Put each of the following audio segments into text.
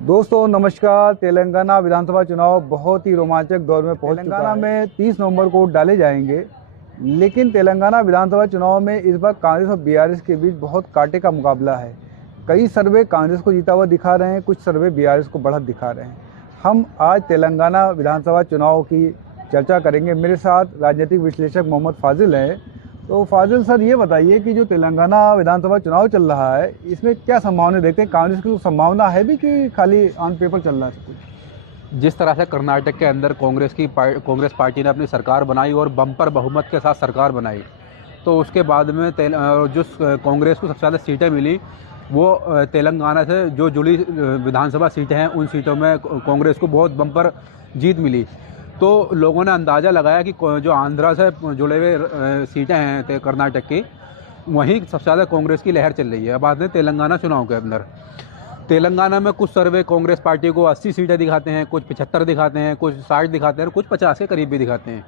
दोस्तों नमस्कार। तेलंगाना विधानसभा चुनाव बहुत ही रोमांचक दौर में पहुंच चुका है। तेलंगाना में 30 नवंबर को वोट डाले जाएंगे, लेकिन तेलंगाना विधानसभा चुनाव में इस बार कांग्रेस और बीआरएस के बीच बहुत कांटे का मुकाबला है। कई सर्वे कांग्रेस को जीता हुआ दिखा रहे हैं, कुछ सर्वे बीआरएस को बढ़त दिखा रहे हैं। हम आज तेलंगाना विधानसभा चुनाव की चर्चा करेंगे। मेरे साथ राजनीतिक विश्लेषक मोहम्मद फाजिल हैं। तो फाजिल सर, ये बताइए कि जो तेलंगाना विधानसभा चुनाव चल रहा है, इसमें क्या संभावना देखते हैं? कांग्रेस की संभावना है भी कि खाली ऑन पेपर चल रहा है कुछ? जिस तरह से कर्नाटक के अंदर कांग्रेस पार्टी ने अपनी सरकार बनाई और बम्पर बहुमत के साथ सरकार बनाई, तो उसके बाद में जो कांग्रेस को सबसे ज़्यादा सीटें मिली वो तेलंगाना से जो जुड़ी विधानसभा सीटें हैं, उन सीटों में कांग्रेस को बहुत बम्पर जीत मिली। तो लोगों ने अंदाज़ा लगाया कि जो आंध्रा से जुड़े हुए सीटें हैं कर्नाटक की, वहीं सबसे ज़्यादा कांग्रेस की लहर चल रही है। अब आते हैं तेलंगाना चुनाव के अंदर। तेलंगाना में कुछ सर्वे कांग्रेस पार्टी को 80 सीटें दिखाते हैं, कुछ 75 दिखाते हैं, कुछ 60 दिखाते हैं और कुछ 50 के करीब भी दिखाते हैं।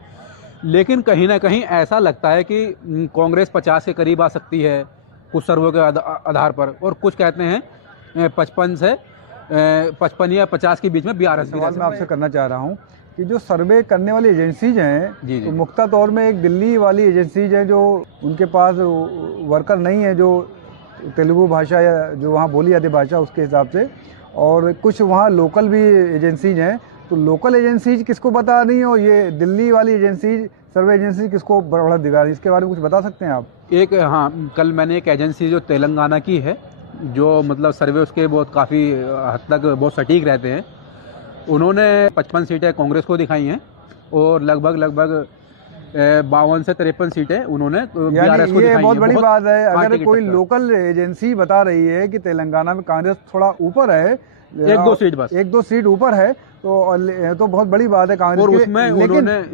लेकिन कहीं ना कहीं ऐसा लगता है कि कांग्रेस 50 के करीब आ सकती है कुछ सर्वे के आधार पर, और कुछ कहते हैं 55 या 50 के बीच में बीआरएस। सवाल मैं आपसे करना चाह रहा हूँ कि जो सर्वे करने वाली एजेंसीज हैं, जी। तो मुख्ता तौर में एक दिल्ली वाली एजेंसीज हैं जो उनके पास वर्कर नहीं है जो तेलुगु भाषा या जो वहाँ बोली जाती भाषा उसके हिसाब से, और कुछ वहाँ लोकल भी एजेंसीज हैं। तो लोकल एजेंसीज किसको बता रही हैं और ये दिल्ली वाली एजेंसीज, सर्वे एजेंसी किसको बढ़त दिखा रही है? इसके बारे में कुछ बता सकते हैं आप? हाँ, कल मैंने एक एजेंसी जो तेलंगाना की है, जो मतलब सर्वे उसके बहुत काफ़ी हद तक बहुत सटीक रहते हैं, उन्होंने 55 सीटें कांग्रेस को दिखाई हैं और लगभग 52 से 53 सीटें उन्होंने बीआरएस को दिखाई हैं। बहुत बड़ी बात है। अगर कोई लोकल एजेंसी बता रही है कि तेलंगाना में कांग्रेस थोड़ा ऊपर है, एक दो सीट ऊपर है, तो बहुत बड़ी बात है कांग्रेस की।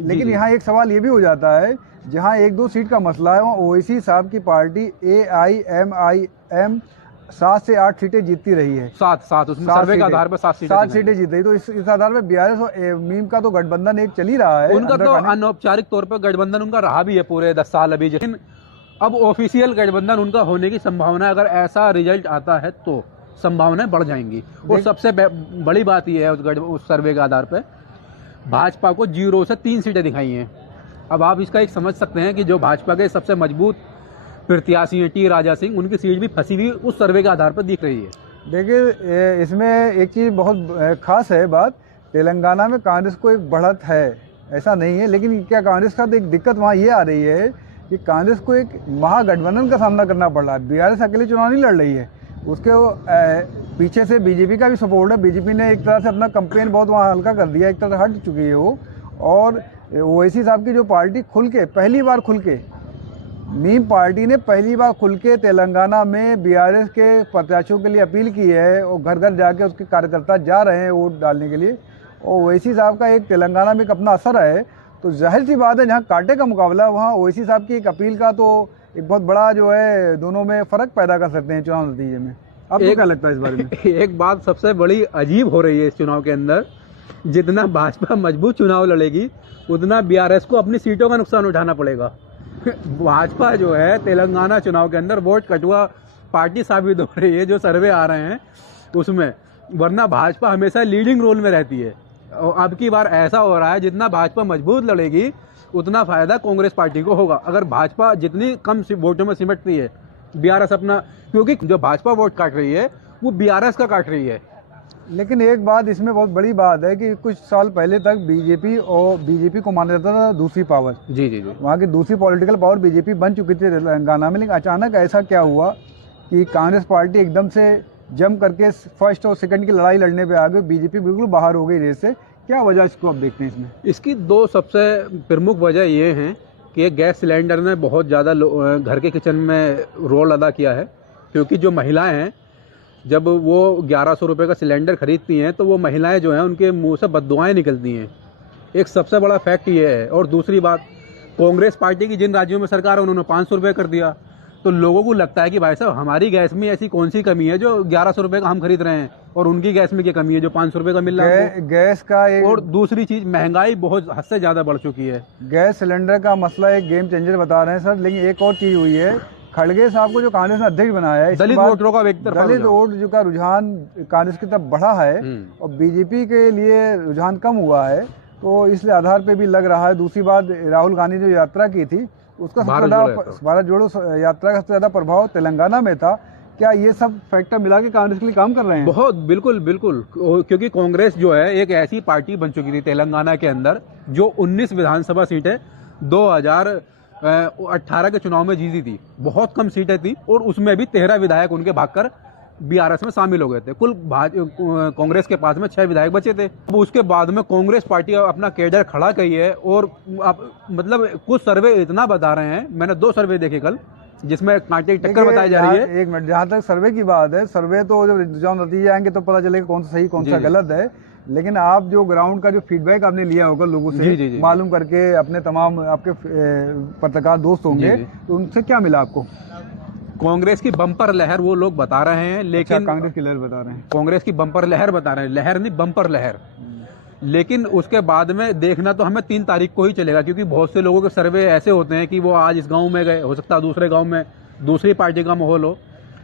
लेकिन यहाँ एक सवाल ये भी हो जाता है, जहाँ एक दो सीट का मसला है, वहाँ ओवैसी साहब की पार्टी AIMIM 7 से 8 सीटें जीतती रही है। सात सर्वे के आधार पर 7 सीटें जीत रही। तो इस आधार पर बीआरएस और मीम का तो गठबंधन एक चल ही रहा है। उनका तो अनौपचारिक तौर पर गठबंधन उनका रहा भी है पूरे 10 साल अभी, लेकिन अब ऑफिशियल गठबंधन उनका होने की संभावना, अगर ऐसा रिजल्ट आता है तो संभावनाएं बढ़ जाएंगी। और सबसे बड़ी बात यह है उस सर्वे के आधार पर भाजपा को 0 से 3 सीटें दिखाई हैं। अब आप इसका एक समझ सकते हैं कि जो भाजपा के सबसे मजबूत प्रत्याशी हैं T राजा सिंह, उनकी सीट भी फंसी हुई उस सर्वे के आधार पर दिख रही है। देखिए, इसमें एक चीज़ बहुत खास है बात, तेलंगाना में कांग्रेस को एक बढ़त है ऐसा नहीं है, लेकिन क्या कांग्रेस का तो एक दिक्कत वहाँ ये आ रही है कि कांग्रेस को एक महागठबंधन का सामना करना पड़ रहा है। बीआरएस अकेले चुनाव नहीं लड़ रही है, उसके पीछे से बीजेपी का भी सपोर्ट है। बीजेपी ने एक तरह से अपना कैंपेन बहुत वहाँ हल्का कर दिया, एक तरह से हट चुकी है वो। और ओवैसी साहब की जो पार्टी पहली बार खुल के मीम पार्टी ने पहली बार खुल के तेलंगाना में बीआरएस के प्रत्याशियों के लिए अपील की है, और घर घर जाके उसके कार्यकर्ता जा रहे हैं वोट डालने के लिए। और ओवैसी साहब का एक तेलंगाना में एक अपना असर है, तो जाहिर सी बात है जहाँ कांटे का मुकाबला है, वहाँ ओवैसी साहब की एक अपील का तो एक बहुत बड़ा जो है दोनों में फ़र्क पैदा कर सकते हैं चुनाव नतीजे में। आपको क्या लगता है इस बारे में? एक बात सबसे बड़ी अजीब हो रही है इस चुनाव के अंदर, जितना भाजपा मजबूत चुनाव लड़ेगी उतना बीआरएस को अपनी सीटों का नुकसान उठाना पड़ेगा। भाजपा जो है तेलंगाना चुनाव के अंदर वोट कटुआ पार्टी साबित हो रही है जो सर्वे आ रहे हैं उसमें, वरना भाजपा हमेशा लीडिंग रोल में रहती है। और अब की बार ऐसा हो रहा है, जितना भाजपा मजबूत लड़ेगी उतना फायदा कांग्रेस पार्टी को होगा। अगर भाजपा जितनी कम वोटों में सिमटती है, बीआरएस अपना, क्योंकि जो भाजपा वोट काट रही है वो बीआरएस का काट रही है। लेकिन एक बात इसमें बहुत बड़ी बात है कि कुछ साल पहले तक बीजेपी को माना जाता था दूसरी पावर। जी। वहाँ की दूसरी पॉलिटिकल पावर बीजेपी बन चुकी थी तेलंगाना में, लेकिन अचानक ऐसा क्या हुआ कि कांग्रेस पार्टी एकदम से जम करके फर्स्ट और सेकंड की लड़ाई लड़ने पे आ गई, बीजेपी बिल्कुल बाहर हो गई रेस से। क्या वजह इसको आप देखते हैं इसमें? इसकी 2 सबसे प्रमुख वजह ये हैं कि गैस सिलेंडर ने बहुत ज़्यादा घर के किचन में रोल अदा किया है, क्योंकि जो महिलाएं हैं जब वो 1100 रुपये का सिलेंडर खरीदती हैं तो वो महिलाएं जो हैं उनके मुंह से बददुआएं निकलती हैं। एक सबसे बड़ा फैक्ट ये है। और दूसरी बात, कांग्रेस पार्टी की जिन राज्यों में सरकार है उन्होंने 500 रुपये कर दिया, तो लोगों को लगता है कि भाई साहब हमारी गैस में ऐसी कौन सी कमी है जो 1100 रुपये का हम खरीद रहे हैं और उनकी गैस में क्या कमी है जो 500 रुपये का मिल रहा है गैस का। और दूसरी चीज़, महंगाई बहुत हद से ज़्यादा बढ़ चुकी है। गैस सिलेंडर का मसला एक गेम चेंजर बता रहे हैं सर, लेकिन एक और चीज़ हुई है खड़गे साहब को जो कांग्रेस ने अध्यक्ष बनाया है, इसके दलित बाद वोटरों का एक तरफा दलित रुझान। वोट जो का रुझान कांग्रेस की तरफ बढ़ा है और बीजेपी के लिए रुझान कम हुआ है, तो इसलिए आधार पे भी लग रहा है। दूसरी बात, राहुल गांधी जो यात्रा की थी उसका सबसे ज्यादा भारत जोड़ो यात्रा का सबसे ज्यादा प्रभाव तेलंगाना में था। क्या ये सब फैक्टर मिला के कांग्रेस के लिए काम कर रहे हैं? बहुत, बिल्कुल बिल्कुल, क्योंकि कांग्रेस जो है एक ऐसी पार्टी बन चुकी थी तेलंगाना के अंदर जो 19 विधानसभा सीटें 2018 के चुनाव में जीती थी। बहुत कम सीटें थी और उसमें भी 13 विधायक उनके भागकर बीआरएस में शामिल हो गए थे। कुल कांग्रेस के पास में 6 विधायक बचे थे। अब उसके बाद में कांग्रेस पार्टी अपना कैडर खड़ा की है और मतलब कुछ सर्वे इतना बता रहे हैं, मैंने 2 सर्वे देखे कल, जिसमें कांटे की टक्कर बताई जा रही है। एक मिनट, जहाँ तक सर्वे की बात है, सर्वे तो जब नतीजे आएंगे तो पता चलेगा कौन सा सही कौन सा गलत है। लेकिन आप जो ग्राउंड का जो फीडबैक आपने लिया होगा लोगों से, मालूम करके, अपने तमाम आपके पत्रकार दोस्त होंगे, तो उनसे क्या मिला आपको? कांग्रेस की बम्पर लहर वो लोग बता रहे हैं, लेकिन कांग्रेस की लहर बता रहे हैं, कांग्रेस की बम्पर लहर बता रहे हैं, लहर नहीं बम्पर लहर। लेकिन उसके बाद में देखना तो हमें 3 तारीख को ही चलेगा, क्योंकि बहुत से लोगों के सर्वे ऐसे होते हैं कि वो आज इस गांव में गए, हो सकता है दूसरे गांव में दूसरी पार्टी का माहौल हो,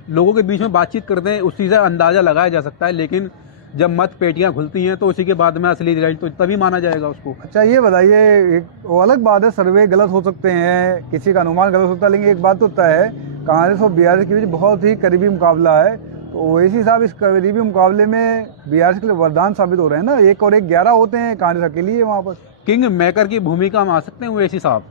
लोगों के बीच में बातचीत करते हैं, उसी से अंदाजा लगाया जा सकता है। लेकिन जब मत पेटियां खुलती हैं तो उसी के बाद में असली रिजल्ट तो तभी माना जाएगा उसको। अच्छा, ये बताइए, एक वो अलग बात है, सर्वे गलत हो सकते हैं, किसी का अनुमान गलत होता है, लेकिन एक बात तो तय है, कांग्रेस और बीआरएस के बीच बहुत ही करीबी मुकाबला है। तो ओवैसी साहब इस करीबी मुकाबले में बीआरएस के लिए वरदान साबित हो रहे हैं ना। 1 और 1 11 होते हैं, कांग्रेस अकेली है वहाँ पर। किंग मेकर की भूमिका में आ सकते हैं ओवैसी साहब।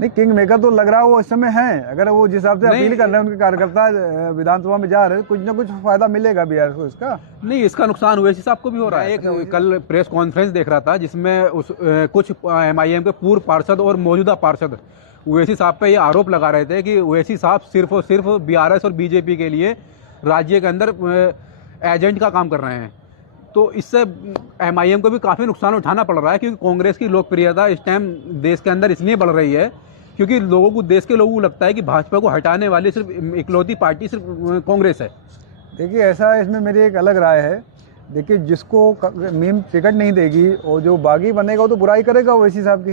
नहीं, किंग मेकर तो लग रहा है वो इस समय है। अगर वो जिस हिसाब से अपील कर रहे हैं, उनके कार्यकर्ता विधानसभा में जा रहे हैं, कुछ ना कुछ फायदा मिलेगा बीआरएस को इसका। नहीं, इसका नुकसान ओवैसी साहब को भी हो रहा है। एक कल प्रेस कॉन्फ्रेंस देख रहा था जिसमें कुछ एमआईएम के पूर्व पार्षद और मौजूदा पार्षद ओवैसी साहब पे ये आरोप लगा रहे थे कि ओवैसी साहब सिर्फ और सिर्फ बीआरएस और बीजेपी के लिए राज्य के अंदर एजेंट का काम कर रहे हैं। तो इससे एमआईएम को भी काफ़ी नुकसान उठाना पड़ रहा है, क्योंकि कांग्रेस की लोकप्रियता इस टाइम देश के अंदर इसलिए बढ़ रही है क्योंकि लोगों को, देश के लोगों को लगता है कि भाजपा को हटाने वाली सिर्फ इकलौती पार्टी सिर्फ कांग्रेस है। देखिए, ऐसा इसमें मेरी एक अलग राय है। देखिए, जिसको मीम टिकट नहीं देगी और जो बागी बनेगा वो तो बुराई करेगा ओवैसी साहब की।